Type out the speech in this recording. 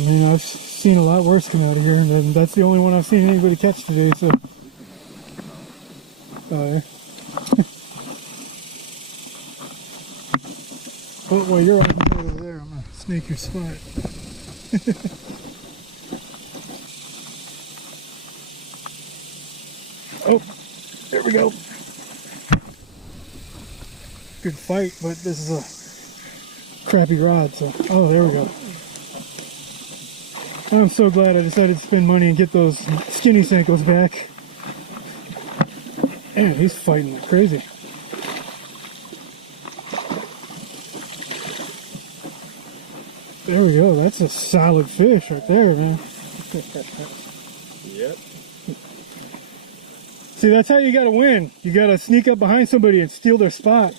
I mean, I've seen a lot worse come out of here, and that's the only one I've seen anybody catch today, so. Oh, yeah. Oh, well, you're right over there. I'm going to snake your spot. Oh, there we go. Good fight, but this is a crappy rod, so. Oh, there we go. I'm so glad I decided to spend money and get those skinny Senkos back. Man, he's fighting like crazy. There we go. That's a solid fish right there, man. Yep. See, that's how you gotta win. You gotta sneak up behind somebody and steal their spot.